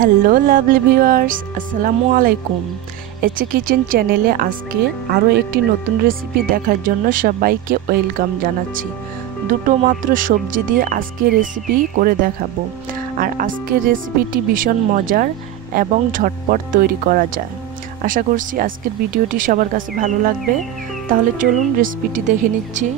Hello lovely viewers, আসসালামু আলাইকুম। এচে kitchen চ্যানেলে আজকে আরও একটি নতুন রেসিপি দেখার জন্য সবাইকে ওয়েলকাম জানাচ্ছি। দুটো মাত্র সবজি দিয়ে আজকে রেসিপি করে দেখাবো। আর আজকের রেসিপিটি ভীষণ মজার এবং ঝটপট তৈরি করা যায়। আশা করছি আজকের ভিডিওটি সবার কাছে ভালো লাগবে। তাহলে চলুন রেসিপিটি দেখে নিচ্ছি।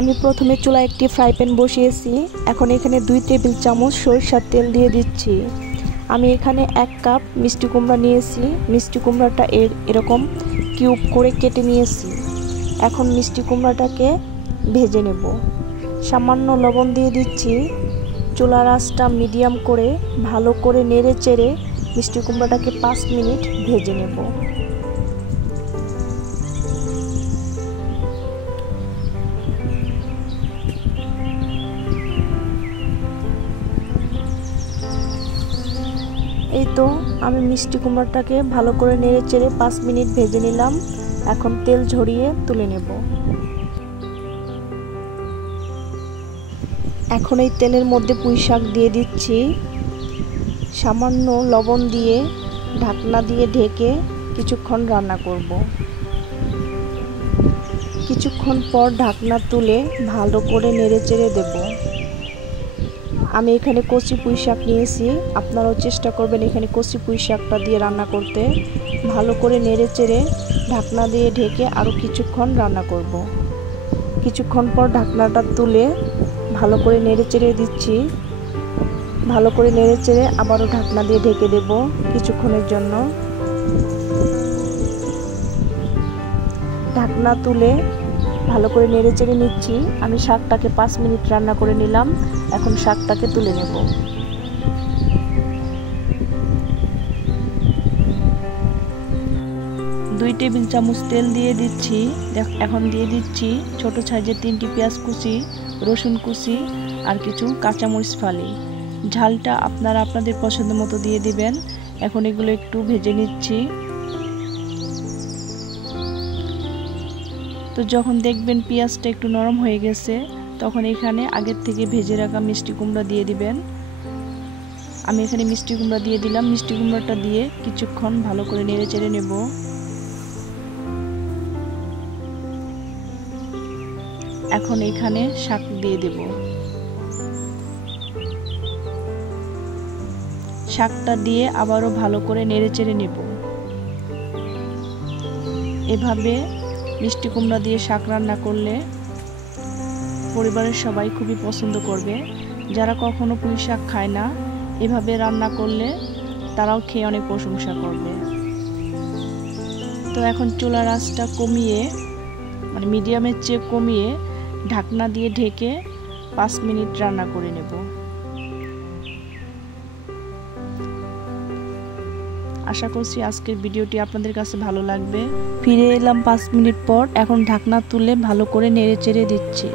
আমি প্রথমে চুলায় একটি ফ্রাই প্যান বসিয়েছি। এখন এখানে 2 টেবিল চামচ সরিষার তেল দিয়ে দিচ্ছি। আমি এখানে 1 কাপ মিষ্টি কুমড়া নিয়েছি। মিষ্টি কুমড়াটা এরকম কিউব করে কেটে নিয়েছি। এখন মিষ্টি কুমড়াটাকে ভেজে নেব। সামান্য লবণ দিয়ে দিচ্ছি। চুলার আঁচটা মিডিয়াম করে ভালো করে নেড়ে চেড়ে মিষ্টি কুমড়াটাকে 5 মিনিট ভেজে নেব। এই তো আমি মিষ্টি কুমড়াটাকে ভালো করে নেড়ে চেড়ে 5 মিনিট ভেজে নিলাম। এখন তেল ঝরিয়ে তুলে নেব। এখন এই তেলের মধ্যে পুঁই শাক দিয়ে দিচ্ছি। সামান্য লবণ দিয়ে ঢাকনা দিয়ে ঢেকে কিছুক্ষণ রান্না করব। কিছুক্ষণ পর ঢাকনা তুলে ভালো করে নেড়ে চেড়ে দেব। আমি এখানে কচি পুঁই শাক নিয়েছি, আপনারাও চেষ্টা করবেন এখানে কচি পুঁই শাকটা দিয়ে রান্না করতে। ভালো করে নেড়ে চেড়ে ঢাকনা দিয়ে ঢেকে আরও কিছুক্ষণ রান্না করব। কিছুক্ষণ পর ঢাকনাটা তুলে ভালো করে নেড়ে চেড়ে দিচ্ছি। ভালো করে নেড়ে চেড়ে আবারও ঢাকনা দিয়ে ঢেকে দেব কিছুক্ষণের জন্য। ঢাকনা তুলে ভালো করে নেড়ে চেড়ে নিচ্ছি। আমি শাকটাকে 5 মিনিট রান্না করে নিলাম। এখন শাকটাকে তুলে নেব। দুই টেবিল চামচ তেল দিয়ে দিচ্ছি। এখন দিয়ে দিচ্ছি ছোট সাইজের 3টি পেঁয়াজ কুচি, রসুন কুচি আর কিছু কাঁচামরিচ ফালি। ঝালটা আপনারা আপনাদের পছন্দ মতো দিয়ে দিবেন। এখন এগুলো একটু ভেজে নিচ্ছি। তো যখন দেখবেন পেঁয়াজটা একটু নরম হয়ে গেছে, তখন এখানে আগের থেকে ভেজে রাখা মিষ্টি কুমড়া দিয়ে দিবেন। আমি এখানে মিষ্টি কুমড়া দিয়ে দিলাম। মিষ্টি কুমড়াটা দিয়ে কিছুক্ষণ ভালো করে নেড়ে চেড়ে নেব। এখন এখানে শাক দিয়ে দেব। শাকটা দিয়ে আবারও ভালো করে নেড়ে চেড়ে নেব। এভাবে মিষ্টি কুমড়া দিয়ে শাক রান্না করলে পরিবারের সবাই খুবই পছন্দ করবে। যারা কখনো পুঁই শাক খায় না, এভাবে রান্না করলে তারাও খেয়ে অনেক প্রশংসা করবে। তো এখন চুলার আঁচটা কমিয়ে, মানে মিডিয়ামের চেয়ে কমিয়ে ঢাকনা দিয়ে ঢেকে 5 মিনিট রান্না করে নেব। আশা করছি আজকের ভিডিওটি আপনাদের কাছে ভালো লাগবে। ফিরে এলাম 5 মিনিট পর। এখন ঢাকনা তুলে ভালো করে নেড়ে চেড়ে দিচ্ছি।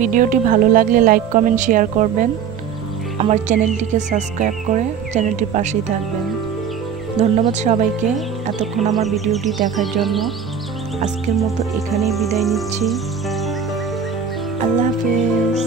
ভিডিওটি ভালো লাগলে লাইক, কমেন্ট, শেয়ার করবেন। আমার চ্যানেলটিকে সাবস্ক্রাইব করে চ্যানেলটির পাশেই থাকবেন। ধন্যবাদ সবাইকে এতক্ষণ আমার ভিডিওটি দেখার জন্য। আজকের মতো এখানেই বিদায় নিচ্ছি। আল্লাহ হাফেজ।